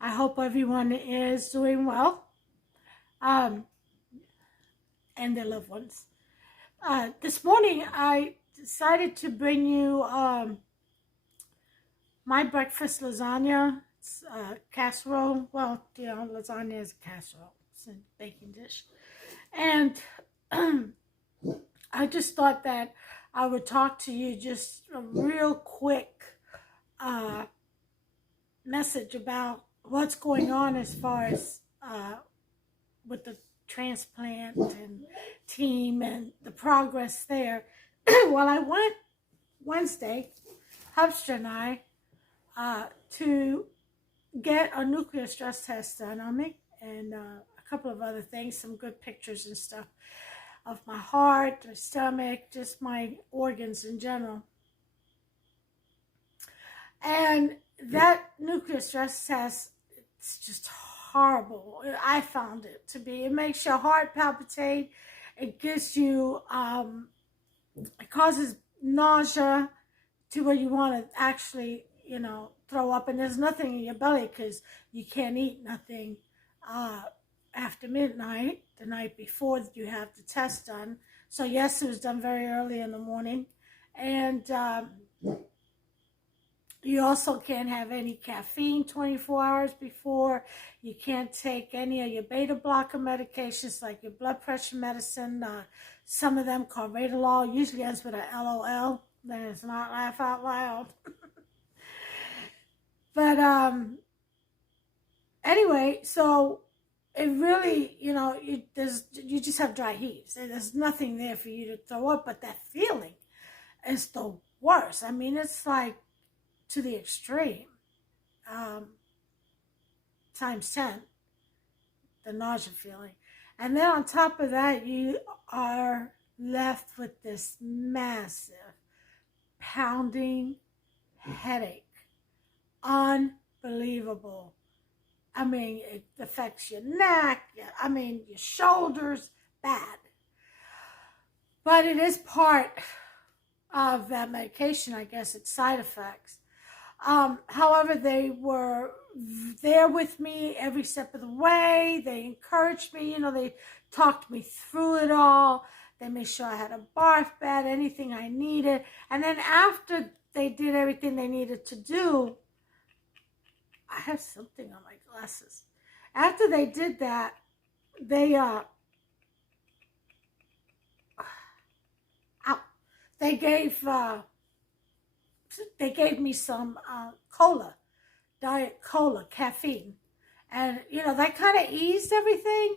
I hope everyone is doing well, um, and their loved ones. This morning, I decided to bring you my breakfast lasagna. It's casserole. Well, lasagna is a casserole. It's a baking dish. And I just thought that I would talk to you just a real quick uh, message about what's going on as far as with the transplant and team and the progress there. Well, I went Wednesday, Hubster and I, to get a nuclear stress test done on me and a couple of other things, some good pictures and stuff of my heart, my stomach, just my organs in general. And that nuclear stress test, it's just horrible. I found it to be. It makes your heart palpitate. It gives you, it causes nausea to where you want to actually, throw up. And there's nothing in your belly because you can't eat nothing after midnight, the night before you have the test done. So, yes, it was done very early in the morning. And you also can't have any caffeine 24 hours before. You can't take any of your beta blocker medications like your blood pressure medicine. Some of them called Radolol usually ends with a LOL. That is not laugh out loud. But anyway, so it really, you just have dry heaves. There's nothing there for you to throw up, but that feeling is the worst. I mean, it's like to the extreme, times 10, the nausea feeling. And then on top of that, you are left with this massive pounding headache. Unbelievable. I mean, it affects your neck, your shoulders, bad. But it is part of that medication, I guess, its side effects. However, they were there with me every step of the way. They encouraged me, they talked me through it all. They made sure I had a barf bed, anything I needed. And then after they did everything they needed to do, I have something on my glasses. After they did that, they they gave me some cola, diet cola, caffeine, and that kind of eased everything.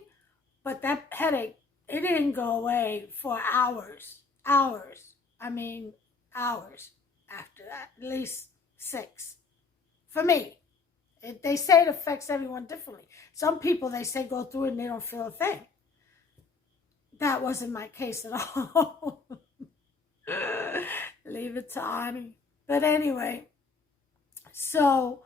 But that headache, it didn't go away for hours, hours. I mean, hours after that, at least 6 for me. They say it affects everyone differently. Some people, they say, go through it and they don't feel a thing. That wasn't my case at all. Leave it to Ani. But anyway, so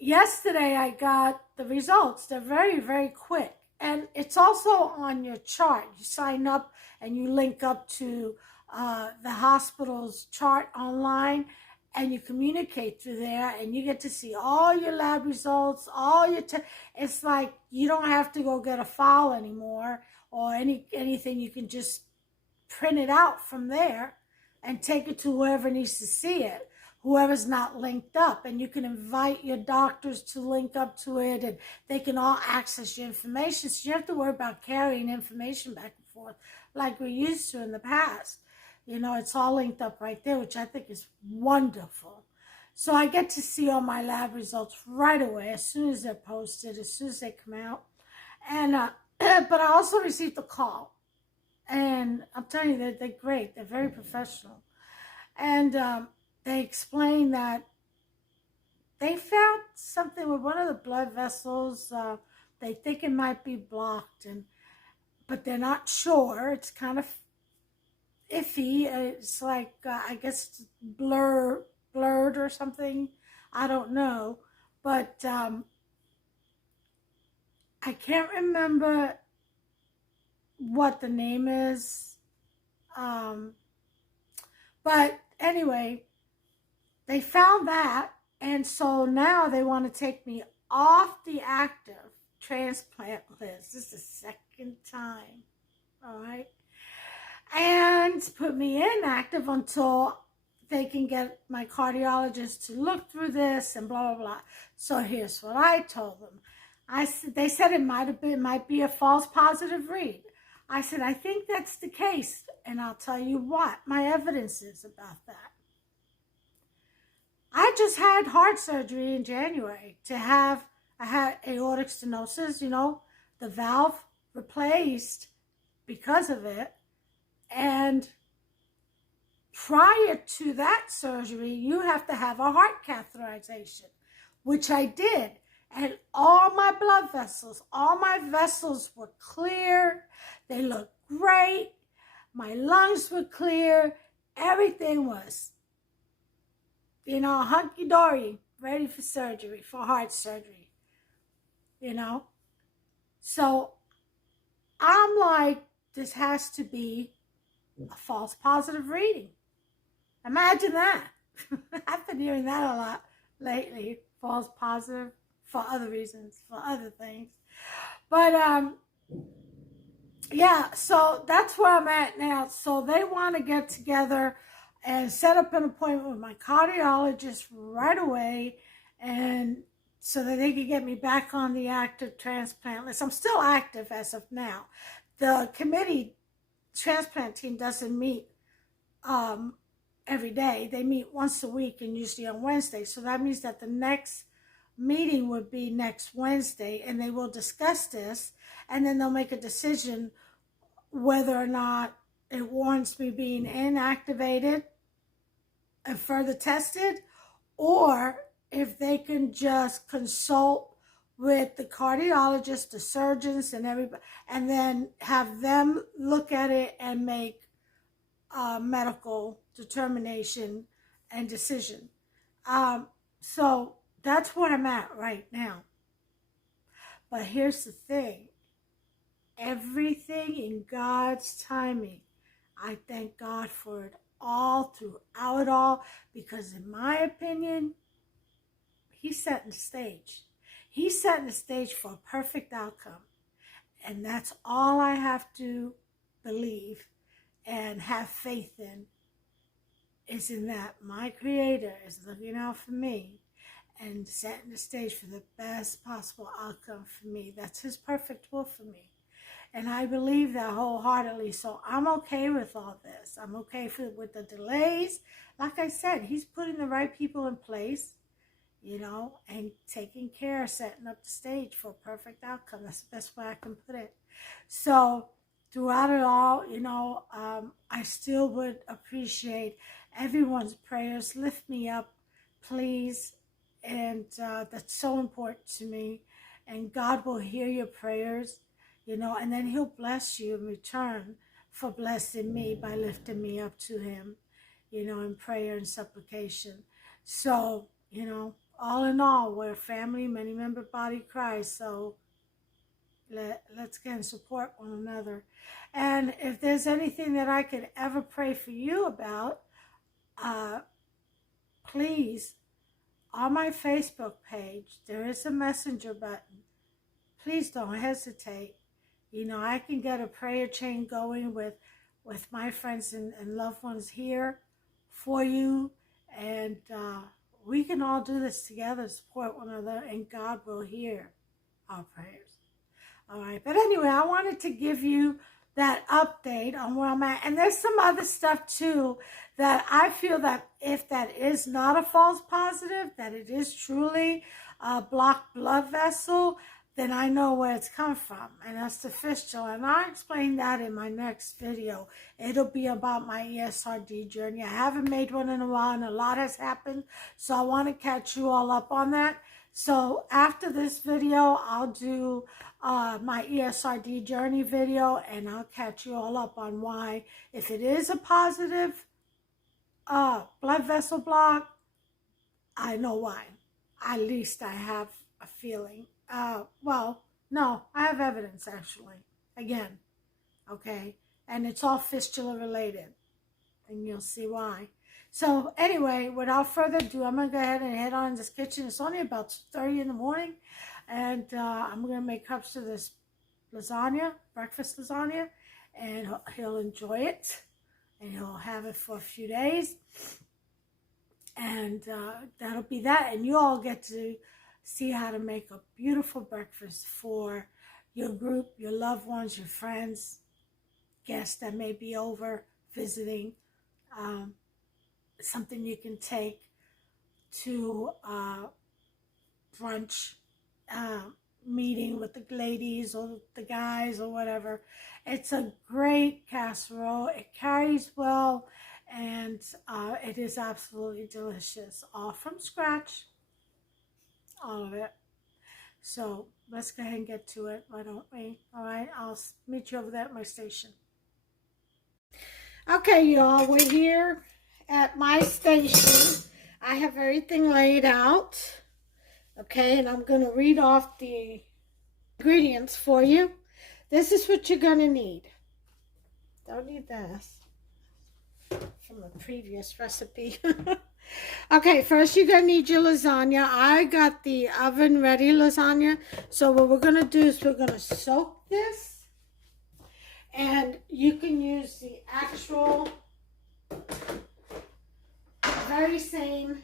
yesterday I got the results. They're very, very quick. And it's also on your chart. You sign up and you link up to the hospital's chart online, and you communicate through there, and you get to see all your lab results, it's like you don't have to go get a file anymore or anything. You can just print it out from there and take it to whoever needs to see it, whoever's not linked up. And you can invite your doctors to link up to it, and they can all access your information. So you have to worry about carrying information back and forth like we used to in the past. It's all linked up right there, which I think is wonderful. So I get to see all my lab results right away, as soon as they're posted, as soon as they come out. And but I also received a call. And I'm telling you, they're great. They're very professional. And they explain that they found something with one of the blood vessels. They think it might be blocked, but they're not sure. It's kind of iffy. It's like, I guess, blurred or something. I don't know. But I can't remember what the name is. But anyway, they found that. And so now they want to take me off the active transplant list. This is the second time, all right? And put me inactive until they can get my cardiologist to look through this and blah, blah, blah. So here's what I told them. They said it might be a false positive read. I said, I think that's the case, and I'll tell you what my evidence is about that. I just had heart surgery in January I had aortic stenosis, the valve replaced because of it. And prior to that surgery, you have to have a heart catheterization, which I did. And all my vessels were clear. They looked great. My lungs were clear. Everything was, hunky-dory, ready for surgery, for heart surgery, So I'm like, this has to be a false positive reading. Imagine that. I've been hearing that a lot lately. False positive for other reasons, for other things. But yeah, so that's where I'm at now. So they want to get together and set up an appointment with my cardiologist right away, and so that they could get me back on the active transplant list. I'm still active as of now. The transplant team doesn't meet every day. They meet once a week and usually on Wednesday. So that means that the next meeting would be next Wednesday, and they will discuss this, and then they'll make a decision whether or not it warrants me being inactivated and further tested, or if they can just consult with the cardiologist, the surgeons, and everybody, and then have them look at it and make a medical determination and decision. So that's where I'm at right now. But here's the thing. Everything in God's timing. I thank God for it all, throughout it all, because in my opinion, He's setting the stage. He's setting the stage for a perfect outcome. And that's all I have to believe and have faith in, is in that my Creator is looking out for me and setting the stage for the best possible outcome for me. That's His perfect will for me. And I believe that wholeheartedly. So I'm okay with all this. I'm okay with the delays. Like I said, He's putting the right people in place, and taking care, setting up the stage for a perfect outcome. That's the best way I can put it. So throughout it all, I still would appreciate everyone's prayers. Lift me up, please. And that's so important to me. And God will hear your prayers, and then He'll bless you in return for blessing me by lifting me up to Him, in prayer and supplication. So, all in all, we're a family, many-member body of Christ. So let's get and support one another. And if there's anything that I could ever pray for you about, please, on my Facebook page, there is a messenger button. Please don't hesitate. I can get a prayer chain going with my friends and loved ones here for you. And we can all do this together, support one another, and God will hear our prayers. All right. But anyway, I wanted to give you that update on where I'm at. And there's some other stuff too that I feel that if that is not a false positive, that it is truly a blocked blood vessel, then I know where it's come from. And that's the fistula. And I'll explain that in my next video. It'll be about my ESRD journey. I haven't made one in a while, and a lot has happened. So I want to catch you all up on that. So after this video, I'll do my ESRD journey video, and I'll catch you all up on why, if it is a positive blood vessel block, I know why. At least I have a feeling. Well, no, I have evidence actually. Again, okay? And it's all fistula related, and you'll see why. So anyway, without further ado, I'm gonna go ahead and head on in this kitchen. It's only about 2:30 in the morning, and I'm gonna make cups of this lasagna, breakfast lasagna, and he'll enjoy it, and he'll have it for a few days, and that'll be that. And you all get to see how to make a beautiful breakfast for your group, your loved ones, your friends, guests that may be over visiting. Something you can take to brunch meeting with the ladies or the guys or whatever. It's a great casserole. It carries well, and it is absolutely delicious. All from scratch, all of it. So let's go ahead and get to it, why don't we? All right, I'll meet you over there at my station. Okay, y'all, we're here at my station. I have everything laid out. Okay, and I'm going to read off the ingredients for you. This is what you're going to need. Don't need this from the previous recipe. Okay, first you're going to need your lasagna. I got the oven ready lasagna. So what we're going to do is we're going to soak this. And you can use the actual very same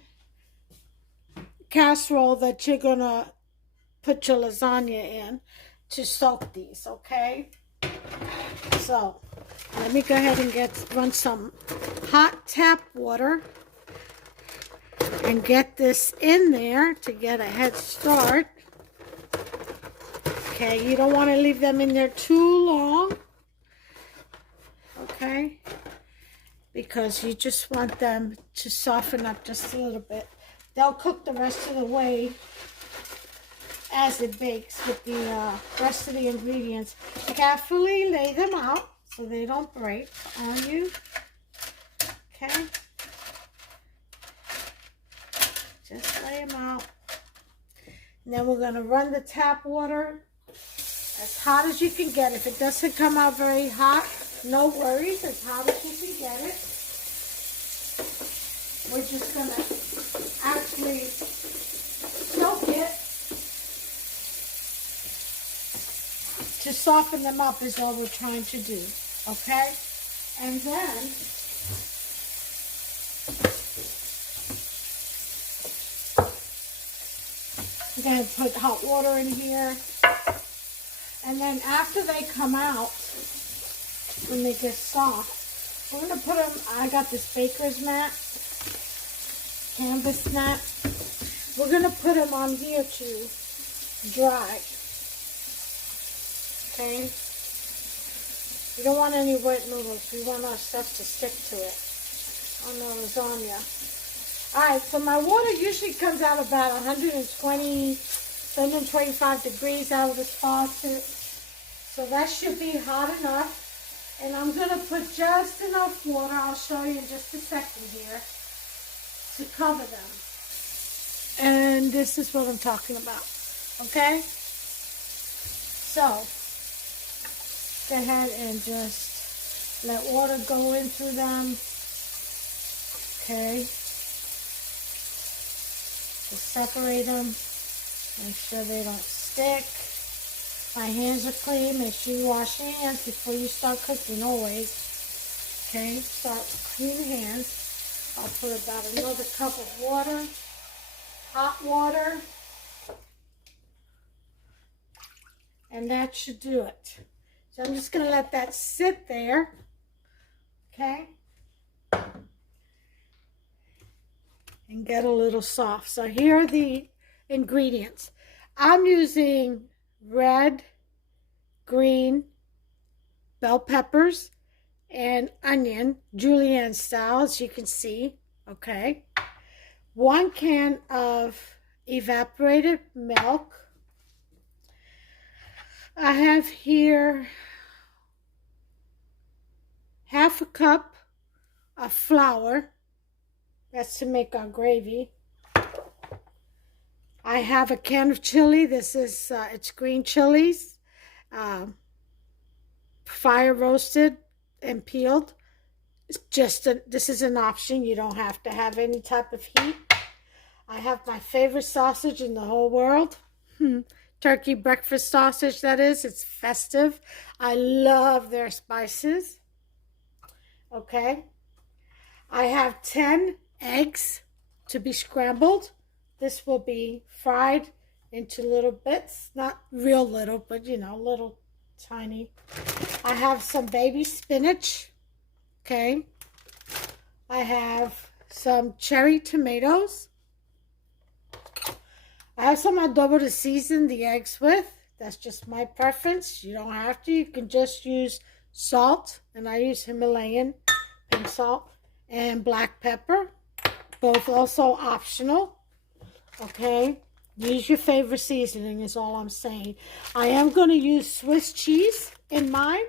casserole that you're going to put your lasagna in to soak these, okay? So let me go ahead and run some hot tap water and get this in there to get a head start. Okay, you don't want to leave them in there too long, okay? Because you just want them to soften up just a little bit. They'll cook the rest of the way as it bakes with the rest of the ingredients. Carefully lay them out so they don't break on you. Okay? Just lay them out. And then we're going to run the tap water as hot as you can get. If it doesn't come out very hot, no worries, as hot as you can get it. We're just going to actually soak it to soften them up is all we're trying to do, okay? And then I'm going to put hot water in here. And then after they come out, when they get soft, we're going to put them, I got this baker's mat, canvas mat. We're going to put them on here to dry. Okay? We don't want any wet noodles. We want our stuff to stick to it on the lasagna. Alright, so my water usually comes out about 120, 125 degrees out of the faucet. So that should be hot enough. And I'm going to put just enough water, I'll show you in just a second here, to cover them. And this is what I'm talking about. Okay? So, go ahead and just let water go in through them. Okay? Just separate them. Make sure they don't stick. My hands are clean. Make sure you wash your hands before you start cooking, always. Okay, start with clean hands. I'll put about another cup of water, hot water, and that should do it. So I'm just going to let that sit there, okay, and get a little soft. So here are the ingredients. I'm using red, green, bell peppers, and onion, julienne style, as you can see, okay. 1 can of evaporated milk. I have here half a cup of flour. That's to make our gravy. I have a can of chili. This is, it's green chilies, fire roasted and peeled. This is an option. You don't have to have any type of heat. I have my favorite sausage in the whole world. Turkey breakfast sausage, that is. It's festive. I love their spices. Okay. I have 10 eggs to be scrambled. This will be fried into little bits. Not real little, but little tiny. I have some baby spinach. Okay. I have some cherry tomatoes. I have some adobo to season the eggs with. That's just my preference. You don't have to. You can just use salt, and I use Himalayan pink salt, and black pepper. Both also optional. Okay? Use your favorite seasoning is all I'm saying. I am going to use Swiss cheese in mine.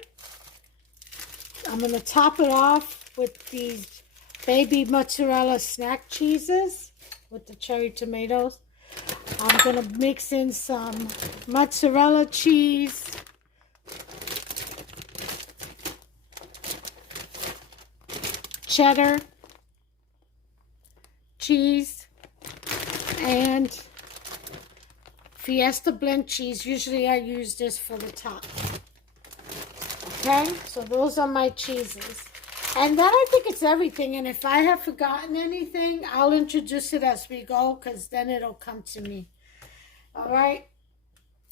I'm going to top it off with these baby mozzarella snack cheeses with the cherry tomatoes. I'm going to mix in some mozzarella cheese, cheddar cheese, and Fiesta blend cheese. Usually I use this for the top. Okay, so those are my cheeses. And then I think it's everything. And if I have forgotten anything, I'll introduce it as we go, because then it'll come to me. All right.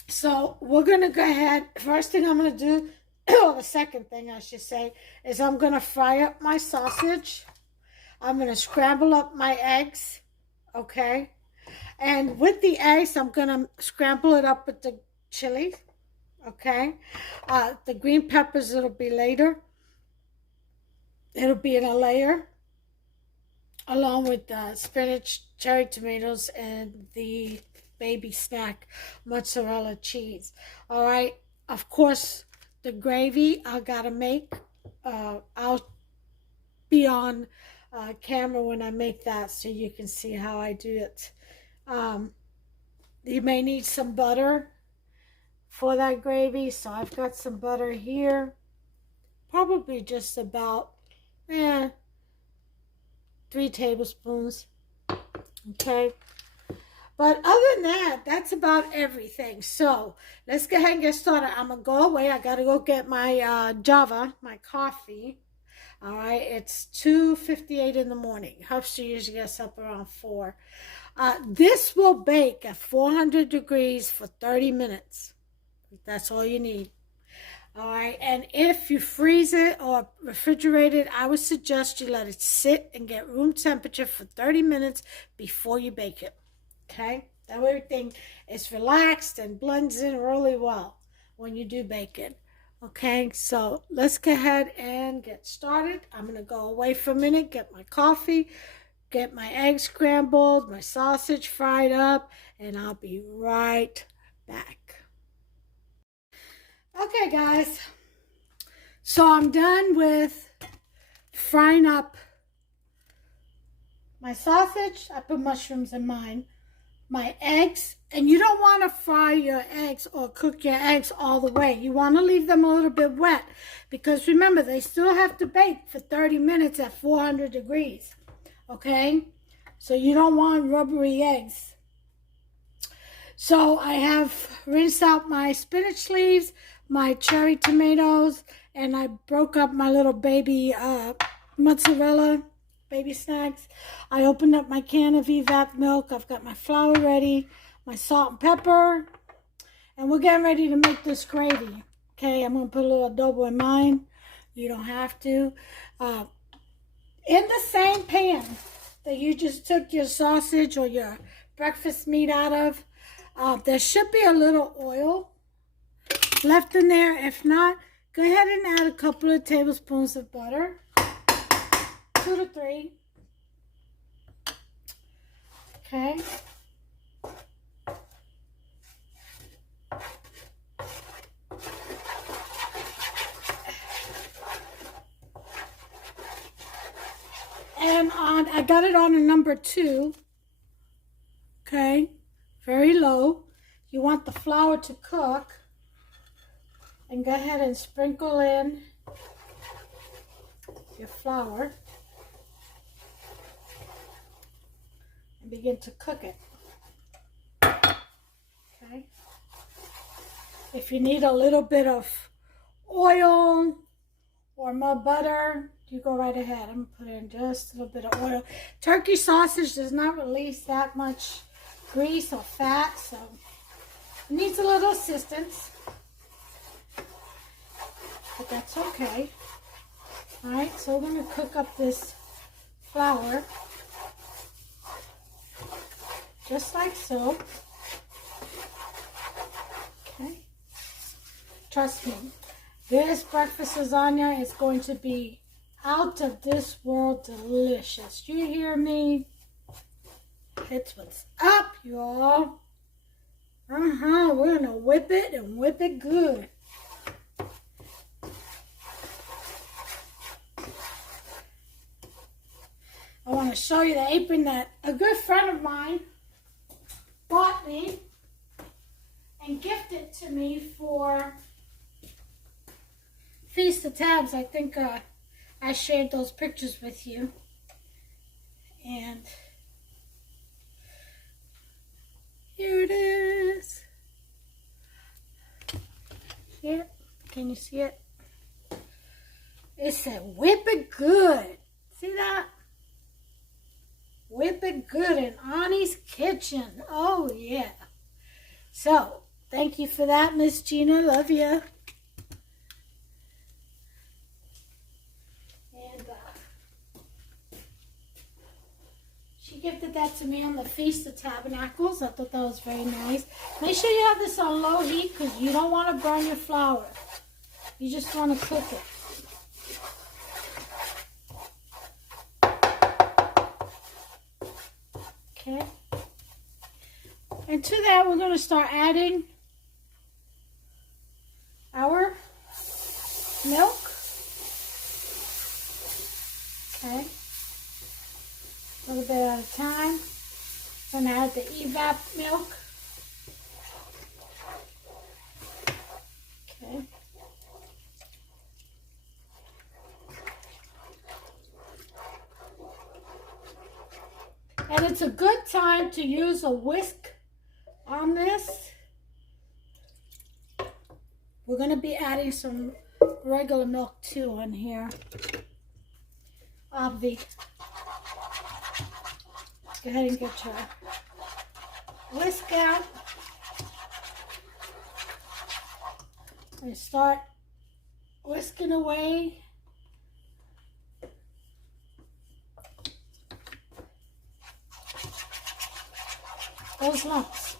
So we're going to go ahead. First thing I'm going to do, or the second thing I should say, is I'm going to fry up my sausage. I'm going to scramble up my eggs. Okay. And with the eggs, I'm going to scramble it up with the chili. Okay. The green peppers, it'll be later. It'll be in a layer along with the spinach, cherry tomatoes, and the baby snack mozzarella cheese. All right. Of course, the gravy I gotta make. I'll be on camera when I make that so you can see how I do it. You may need some butter for that gravy, so I've got some butter here. Probably just about 3 tablespoons. Okay. But other than that, that's about everything. So let's go ahead and get started. I'm going to go away. I got to go get my Java, my coffee. All right. It's 2:58 in the morning. Hufster usually gets up around 4. This will bake at 400 degrees for 30 minutes. That's all you need. All right, and if you freeze it or refrigerate it, I would suggest you let it sit and get room temperature for 30 minutes before you bake it. Okay, that way everything is relaxed and blends in really well when you do bake it. Okay, so let's go ahead and get started. I'm going to go away for a minute, get my coffee, get my eggs scrambled, my sausage fried up, and I'll be right back. Okay, guys, so I'm done with frying up my sausage. I put mushrooms in mine, my eggs, and you don't want to fry your eggs or cook your eggs all the way. You want to leave them a little bit wet because remember, they still have to bake for 30 minutes at 400 degrees, okay? So you don't want rubbery eggs. So I have rinsed out my spinach leaves, my cherry tomatoes, and I broke up my little baby mozzarella baby snacks. I opened up my can of EVAP milk. I've got my flour ready, my salt and pepper, and we're getting ready to make this gravy. Okay, I'm going to put a little adobo in mine. You don't have to. In the same pan that you just took your sausage or your breakfast meat out of, there should be a little oil left in there. If not, go ahead and add a couple of tablespoons of butter, 2 to 3. Okay. And I got it on a number 2. Okay, very low. You want the flour to cook. And go ahead and sprinkle in your flour and begin to cook it. Okay. If you need a little bit of oil or more butter, you go right ahead. I'm gonna put in just a little bit of oil. Turkey sausage does not release that much grease or fat, so it needs a little assistance, but that's okay. All right, so we're gonna cook up this flour just like so. Okay, trust me, this breakfast lasagna is going to be out of this world delicious. You hear me? It's what's up, y'all. We're gonna whip it and whip it good. I want to show you the apron that a good friend of mine bought me and gifted to me for Feast of Tabs. I think I shared those pictures with you. And here it is. See it? Can you see it? It said, whip it good. See that? Whip it good in Annie's kitchen. Oh, yeah. So, thank you for that, Miss Gina. Love you. And she gifted that to me on the Feast of Tabernacles. I thought that was very nice. Make sure you have this on low heat because you don't want to burn your flour. You just want to cook it. Okay. And to that, we're going to start adding our milk. Okay. A little bit at a time. I'm going to add the evap milk. Okay. And it's a good time to use a whisk on this. We're going to be adding some regular milk too on here. Obvi. Go ahead and get your whisk out. And start whisking away. Those lumps.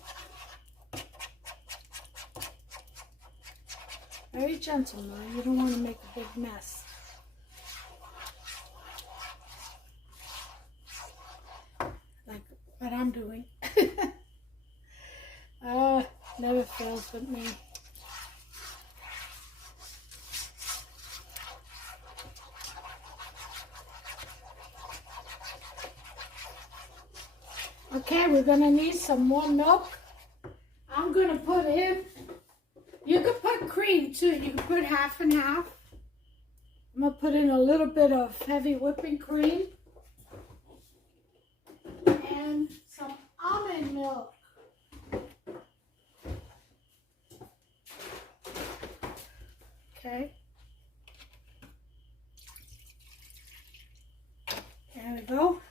Very gentle now. You don't want to make a big mess. Like what I'm doing. Never fails with me. Okay, we're going to need some more milk. I'm going to put in, you could put cream too. You can put half and half. I'm going to put in a little bit of heavy whipping cream. And some almond milk. Okay. There we go.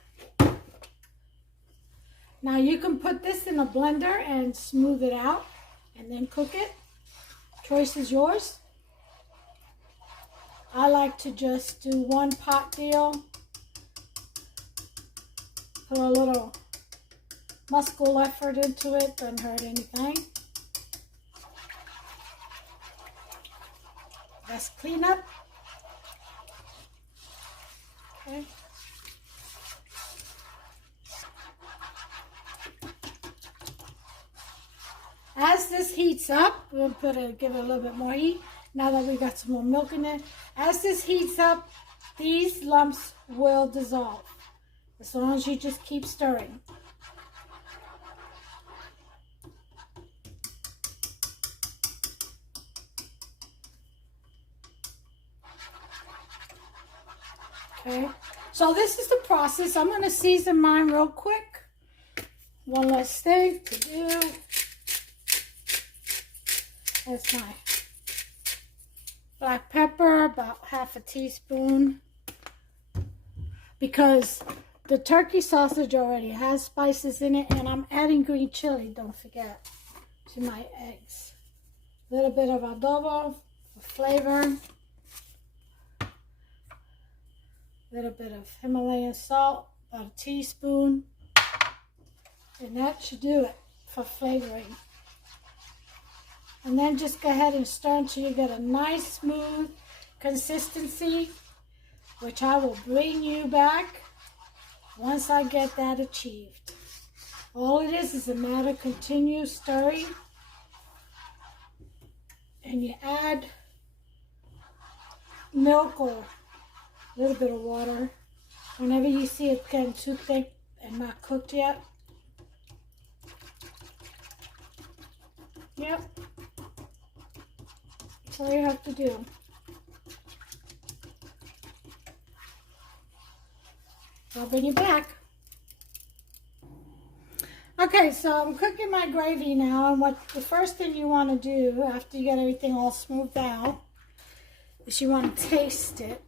Now you can put this in a blender and smooth it out and then cook it. Choice is yours. I like to just do one pot deal. Put a little muscle effort into it, doesn't hurt anything. Let's clean up. Okay. As this heats up, we'll give it a little bit more heat. Now that we got some more milk in it. As this heats up, these lumps will dissolve. As long as you just keep stirring. Okay, so this is the process. I'm going to season mine real quick. One less thing to do. That's my black pepper, about half a teaspoon. Because the turkey sausage already has spices in it, and I'm adding green chili, don't forget, to my eggs. A little bit of adobo for flavor. A little bit of Himalayan salt, about a teaspoon. And that should do it for flavoring. And then just go ahead and stir until you get a nice smooth consistency, which I will bring you back once I get that achieved. All it is a matter of continuous stirring. And you add milk or a little bit of water whenever you see it getting too thick and not cooked yet. Yep. That's all you have to do. I'll bring you back. Okay, so I'm cooking my gravy now, and the first thing you want to do after you get everything all smoothed out is you want to taste it.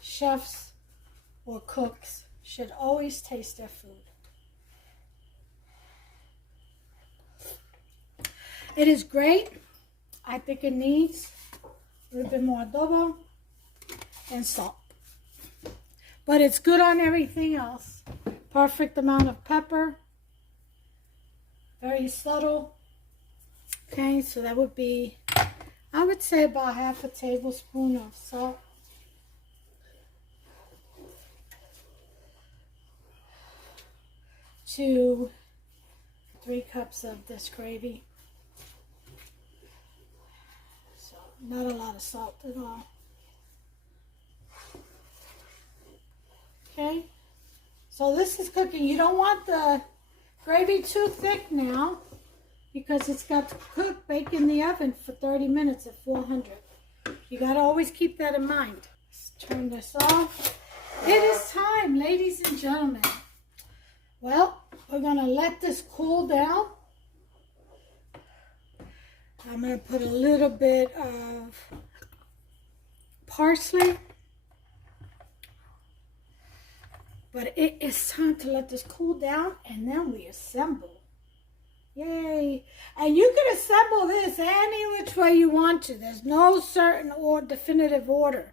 Chefs or cooks should always taste their food. It is great. I think it needs a little bit more adobo and salt. But it's good on everything else. Perfect amount of pepper. Very subtle. Okay, so that would be, I would say about half a tablespoon of salt. 2 to 3 cups of this gravy. So not a lot of salt at all. Okay, so this is cooking. You don't want the gravy too thick now because it's got to cook, bake in the oven for 30 minutes at 400. You got to always keep that in mind. Let's turn this off. It is time, ladies and gentlemen. Well, we're going to let this cool down. I'm going to put a little bit of parsley. But it is time to let this cool down, and then we assemble. Yay. And you can assemble this any which way you want to. There's no certain or definitive order,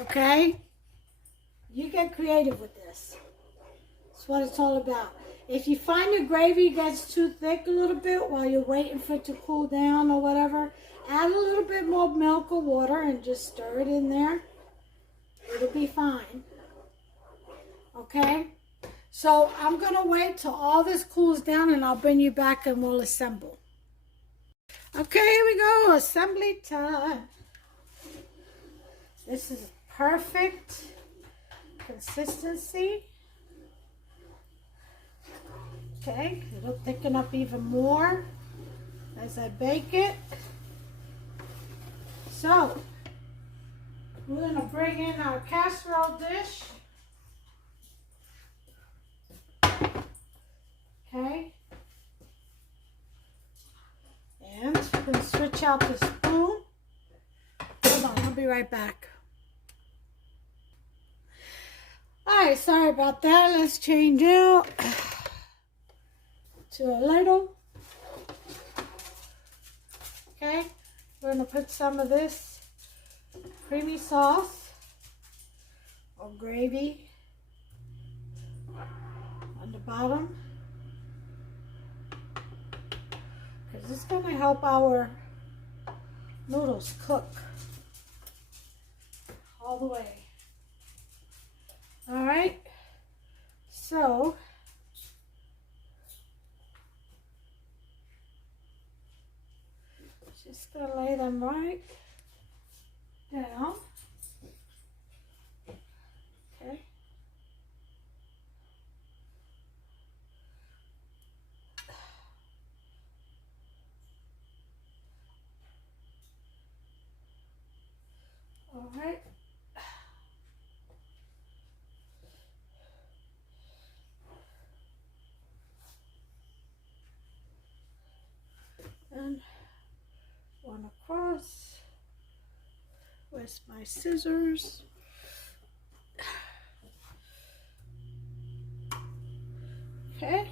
okay? You get creative with this. That's what it's all about. If you find your gravy gets too thick a little bit while you're waiting for it to cool down or whatever, add a little bit more milk or water and just stir it in there. It'll be fine. Okay, so I'm going to wait till all this cools down, and I'll bring you back and we'll assemble. Okay, here we go. Assembly time. This is perfect consistency. Okay, it'll thicken up even more as I bake it. So, we're going to bring in our casserole dish. Okay, and I'm going to switch out the spoon. Hold on, I'll be right back. Alright, sorry about that. Let's change out to a ladle. Okay, we're going to put some of this creamy sauce or gravy on the bottom, because it's going to help our noodles cook all the way. All right, so just going to lay them right down. Okay. going across with my scissors. Okay.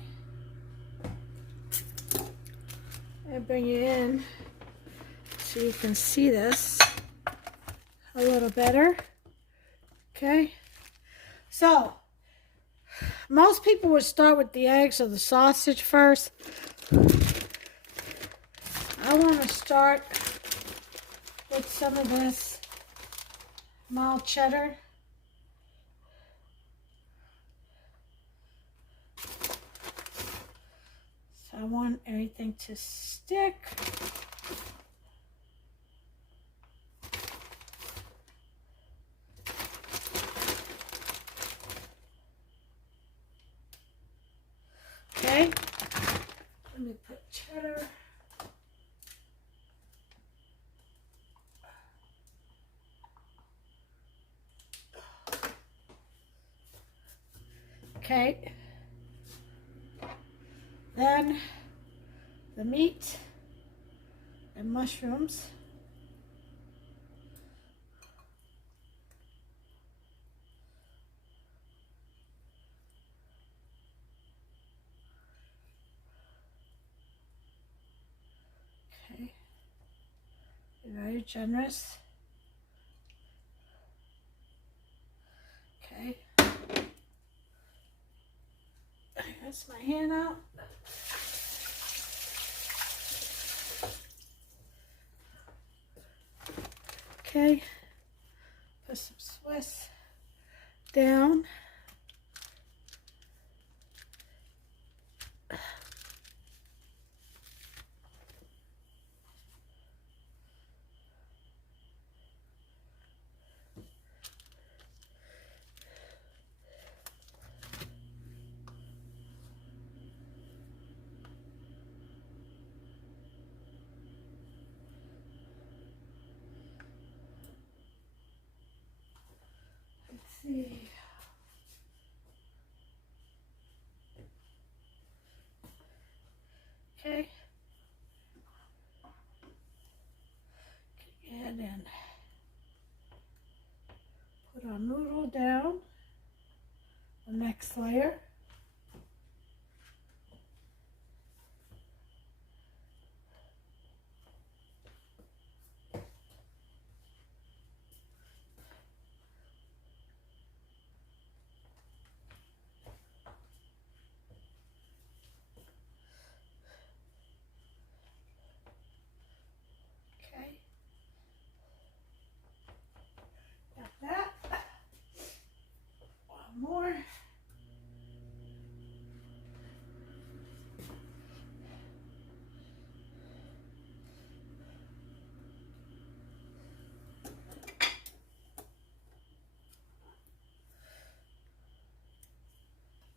And bring it in so you can see this a little better. Okay. So, most people would start with the eggs or the sausage first. I want to start with some of this mild cheddar. So I want everything to stick. Okay, let me put cheddar. Okay, then the meat and mushrooms. Okay, very generous. Okay, that's my hand out. Okay, put some Swiss down. Let's see. Okay. And then put our noodle down, the next layer. Okay. Got that. One more.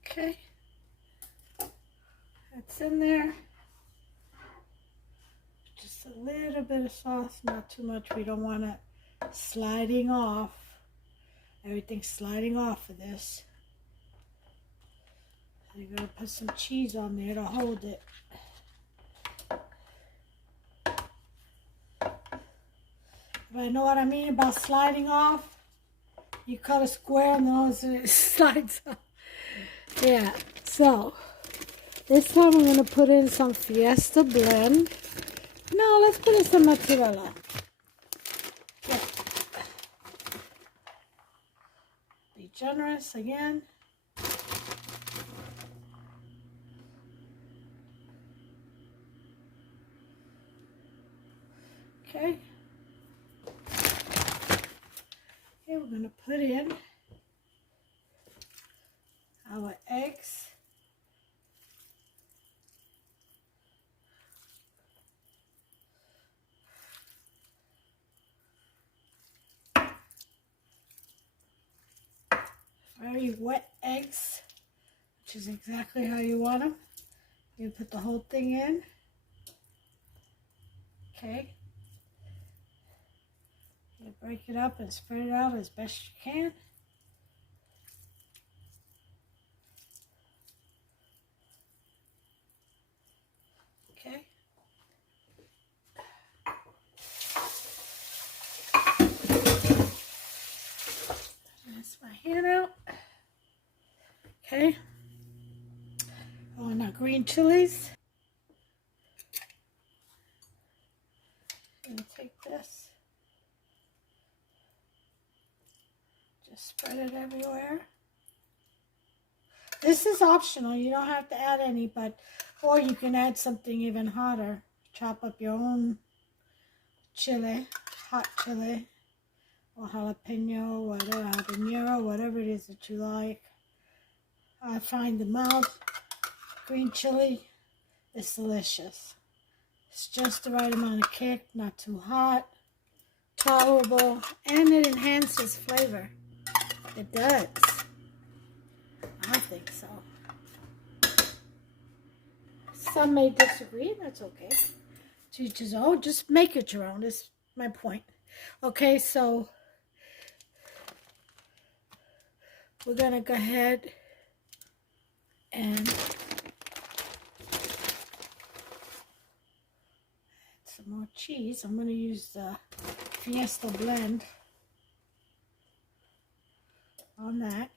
Okay. That's in there. Just a little bit of sauce, not too much. We don't want it sliding off. Everything's sliding off of this. So you're going to put some cheese on there to hold it. If I know what I mean about sliding off, you cut a square and then all of a sudden it slides off. Yeah, so this time I'm going to put in some Fiesta blend. No, let's put in some mozzarella. Yeah. Be generous again. Okay. Okay, we're going to put in our eggs. Very wet eggs, which is exactly how you want them. You put the whole thing in. Okay. You break it up and spread it out as best you can. Okay. Okay. On our green chilies. I'm going to take this. Just spread it everywhere. This is optional. You don't have to add any, or you can add something even hotter. Chop up your own chili, hot chili, or jalapeno, whatever, habanero, whatever it is that you like. I find the mild green chili is delicious. It's just the right amount of kick, not too hot, tolerable, and it enhances flavor. It does. I think so. Some may disagree, that's okay. To each his own, just make it your own, is my point. Okay, so we're gonna go ahead and add some more cheese. I'm gonna use the Fiesta blend on that.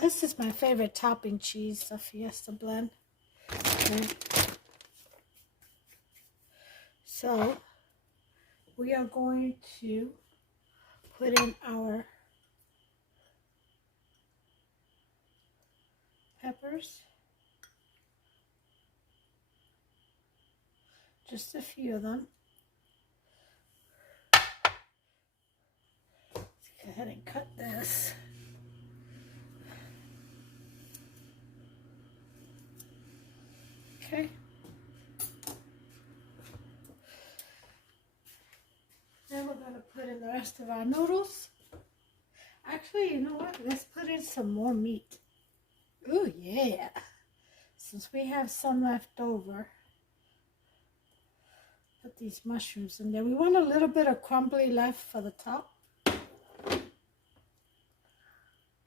This is my favorite topping cheese, the Fiesta blend. Okay. So we are going to put in our peppers. Just a few of them. Let's go ahead and cut this. Okay. Then we're going to put in the rest of our noodles. Actually, you know what? Let's put in some more meat. Ooh, yeah. Since we have some left over, put these mushrooms in there. We want a little bit of crumbly left for the top.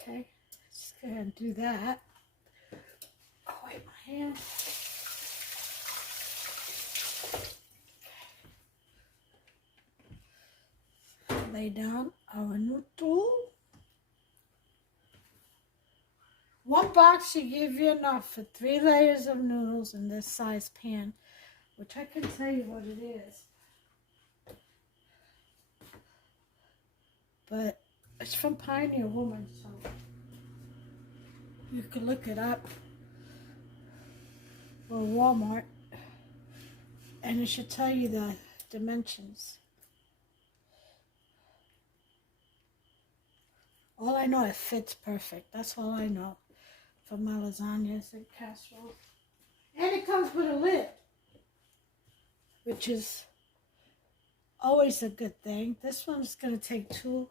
Okay, let's go ahead and do that. Oh, wait, my hand. Lay down our noodle. One box should give you enough for 3 layers of noodles in this size pan, which I can tell you what it is. But it's from Pioneer Woman, so you can look it up, or Walmart, and it should tell you the dimensions. All I know, it fits perfect. That's all I know for my lasagnas and casseroles. And it comes with a lid, which is always a good thing. This one's going to take 2.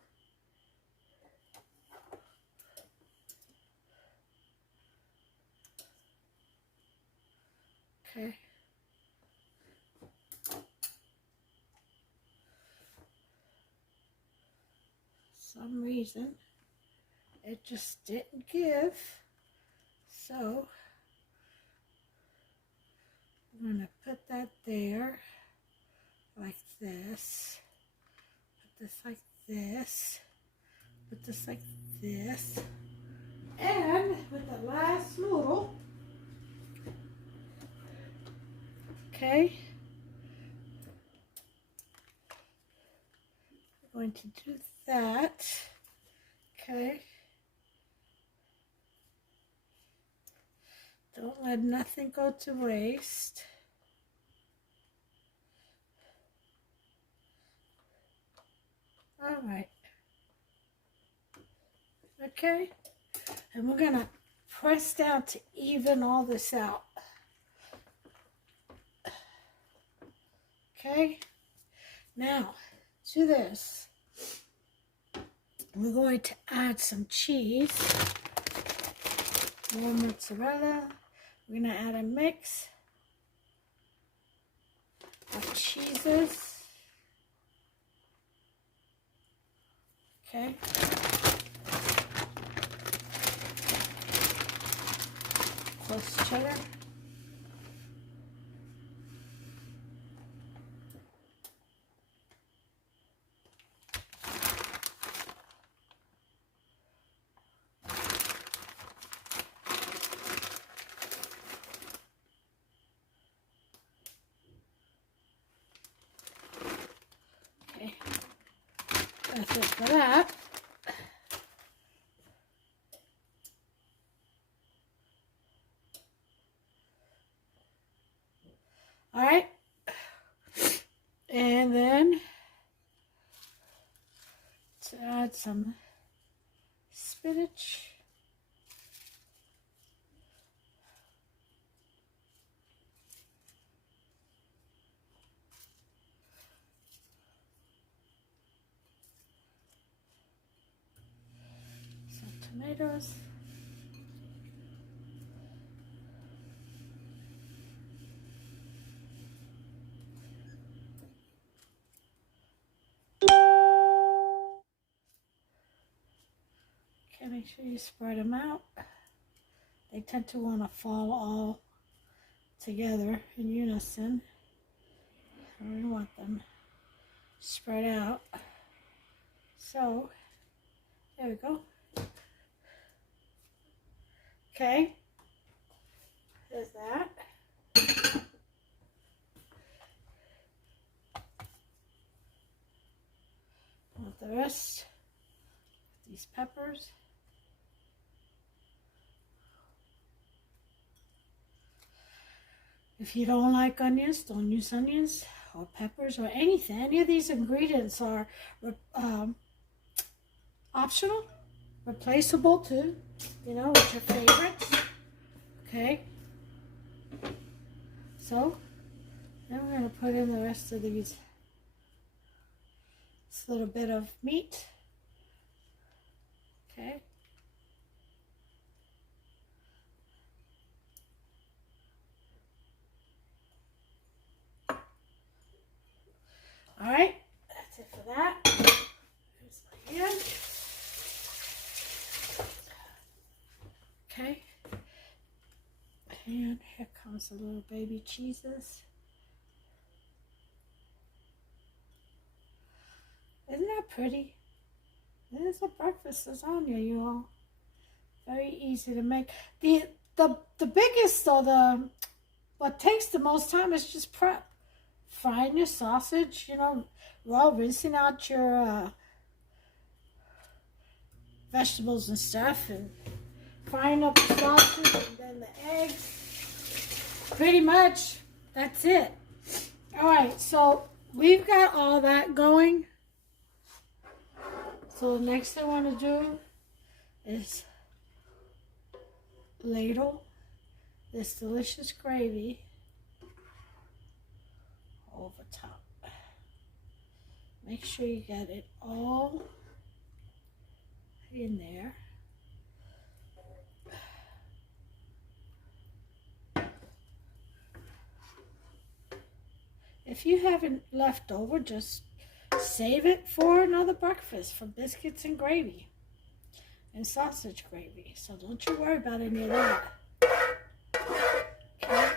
Okay. Some reason it just didn't give, so I'm going to put that there like this, put this like this, put this like this, and with the last noodle, okay, we're going to do that, okay. Don't let nothing go to waste. All right. Okay. And we're going to press down to even all this out. Okay. Now, to this, we're going to add some cheese. More mozzarella. We're going to add a mix of cheeses. Okay. Plus cheddar. That's it for that. All right. And then to add some spinach. Some tomatoes. Okay, make sure you spread them out. They tend to want to fall all together in unison. We want them spread out. So, there we go. Okay, there's that. Want the rest, these peppers. If you don't like onions, don't use onions or peppers or anything. Any of these ingredients are optional, replaceable too, you know, with your favorites. Okay. So, then we're going to put in the rest of these. This little bit of meat. Okay. All right, that's it for that. Here's my hand. Okay. And here comes the little baby cheeses. Isn't that pretty? There's a breakfast lasagna, you all. Very easy to make. The biggest or what takes the most time is just prep. Frying your sausage, you know, rinsing out your vegetables and stuff, and frying up the sausage and then the eggs. Pretty much, that's it. All right, so we've got all that going. So the next thing I want to do is ladle this delicious gravy over top. Make sure you get it all in there. If you haven't left over, just save it for another breakfast, for biscuits and gravy and sausage gravy. So don't you worry about any of that. Okay.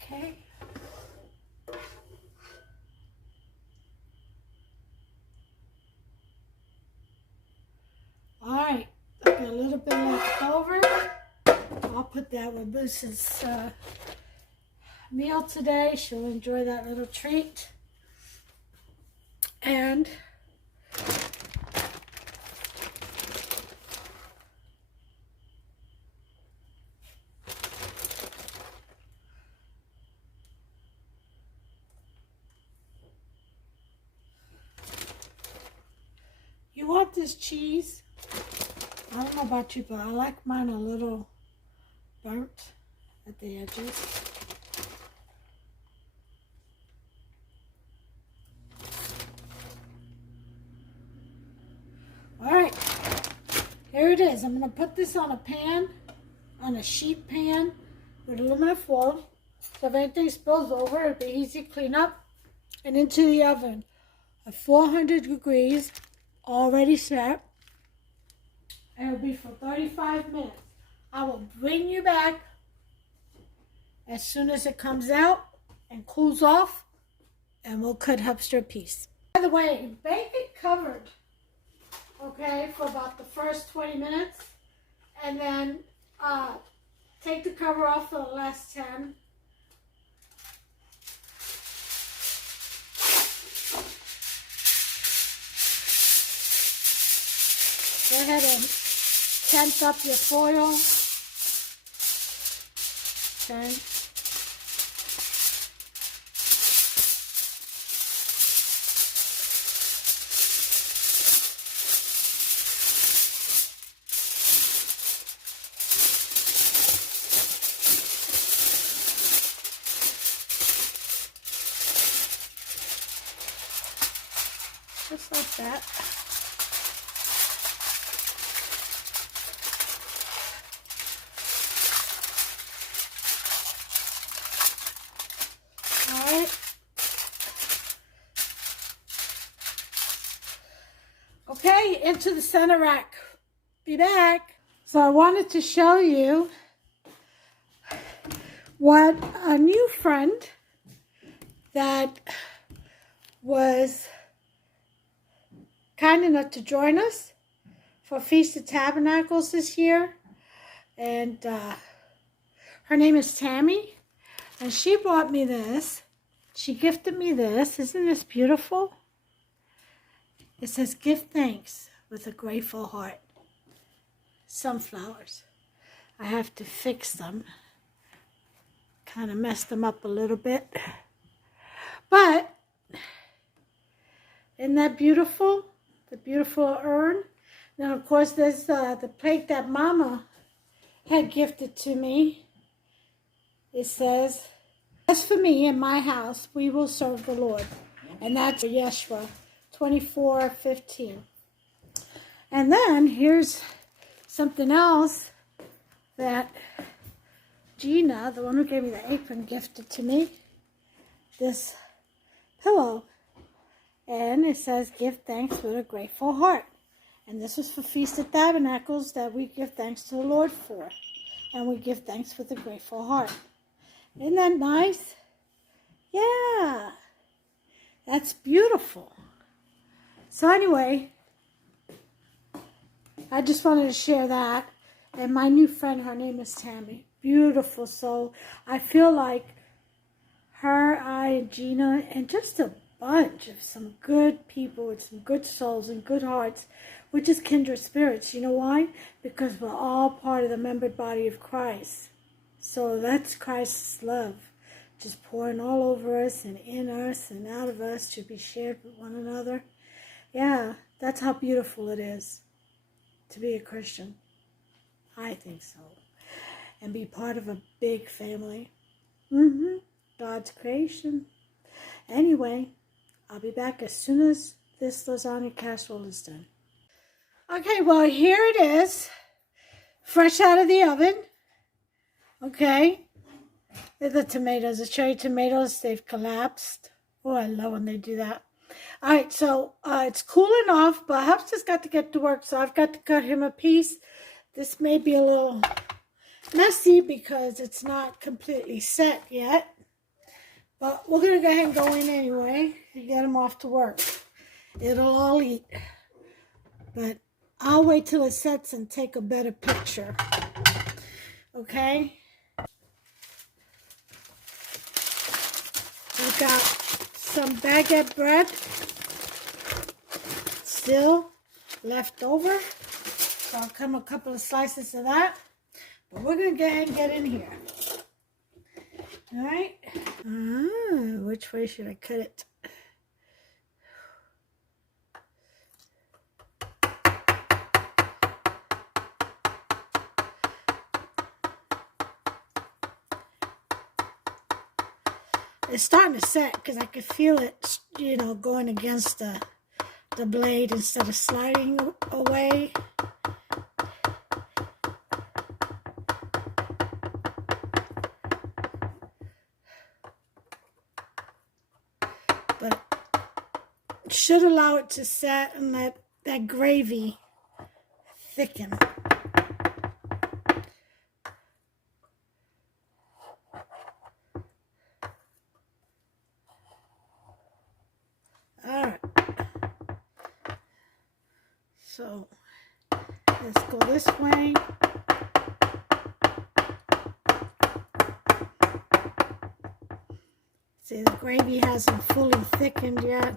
Okay. All right, I've got a little bit left over. I'll put that with Moose's meal today. She'll enjoy that little treat. And you want this cheese? I don't know about you, but I like mine a little burnt at the edges. All right, here it is. I'm going to put this on a pan, on a sheet pan with aluminum foil. So if anything spills over, it'll be easy to clean up. And into the oven at 400 degrees, already set. And it'll be for 35 minutes. I will bring you back as soon as it comes out. and cools off, and we'll cut Hubster a piece. By the way, bake it covered, okay, for about the first 20 minutes, and then take the cover off for the last 10. Go ahead and tense up your foil. Okay. Just like that. All right. Okay, into the center rack. Be back. So I wanted to show you what a new friend that was kind enough to join us for Feast of Tabernacles this year. And her name is Tammy. And she brought me this. She gifted me this. Isn't this beautiful? It says, "Give thanks with a grateful heart." Sunflowers. I have to fix them. Kind of messed them up a little bit. But, isn't that beautiful? The beautiful urn. Now, of course, there's the plate that Mama had gifted to me. It says, "As for me and my house, we will serve the Lord." And that's Yeshua 24:15. And then here's something else that Gina, the one who gave me the apron, gifted to me. This pillow. And it says, "Give thanks with a grateful heart." And this was for Feast of Tabernacles that we give thanks to the Lord for. And we give thanks with a grateful heart. Isn't that nice? Yeah. That's beautiful. So anyway, I just wanted to share that. And my new friend, her name is Tammy. Beautiful soul. I feel like her, I, and Gina, and just a bunch of some good people with some good souls and good hearts. We're just kindred spirits. You know why? Because we're all part of the membered body of Christ. So that's Christ's love, just pouring all over us and in us and out of us to be shared with one another. Yeah, that's how beautiful it is to be a Christian. I think so. And be part of a big family. God's creation. Anyway, I'll be back as soon as this lasagna casserole is done. Okay, well, here it is. Fresh out of the oven. Okay. The tomatoes, the cherry tomatoes, they've collapsed. Oh, I love when they do that. All right, so it's cooling off, but Hubster's got to get to work, so I've got to cut him a piece. This may be a little messy because it's not completely set yet. But we're going to go ahead and go in anyway and get him off to work. It'll all eat. But I'll wait till it sets and take a better picture. Okay? We've got some baguette bread still left over. So I'll cut a couple of slices of that. But we're going to go ahead and get in here. All right? Which way should I cut it? It's starting to set because I could feel it, you know, going against the blade instead of sliding away. But it should allow it to set and let that gravy thicken. So let's go this way. See, the gravy hasn't fully thickened yet,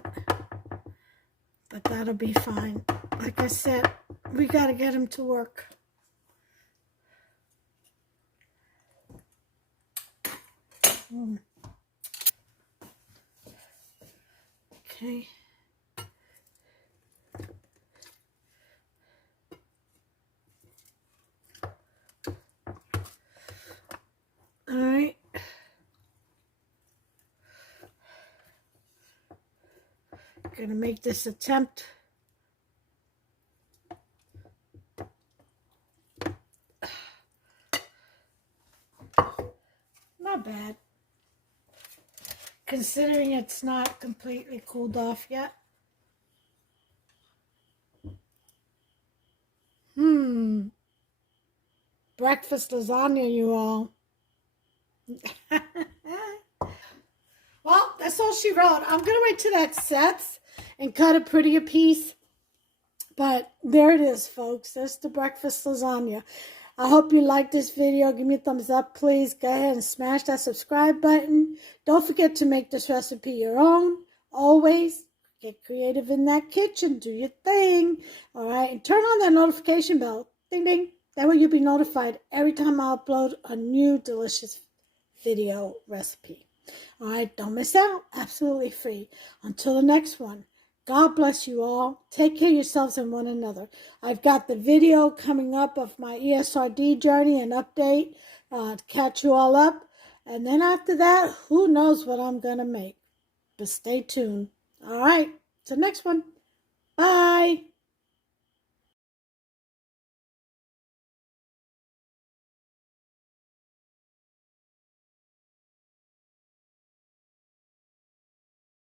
but that'll be fine. Like I said, we got to get him to work. Okay. All right. Gonna make this attempt. Not bad, considering it's not completely cooled off yet. Breakfast lasagna, you all. Well, that's all she wrote. I'm gonna wait till that sets and cut a prettier piece. But there it is, folks. There's the breakfast lasagna. I hope you liked this video. Give me a thumbs up, please. Go ahead and smash that subscribe button. Don't forget to make this recipe your own. Always get creative in that kitchen. Do your thing. All right. And turn on that notification bell. Ding, ding. That way you'll be notified every time I upload a new delicious video recipe. All right. Don't miss out. Absolutely free. Until the next one. God bless you all. Take care of yourselves and one another. I've got the video coming up of my ESRD journey and update to catch you all up. And then after that, who knows what I'm going to make. But stay tuned. All right. Till next one. Bye.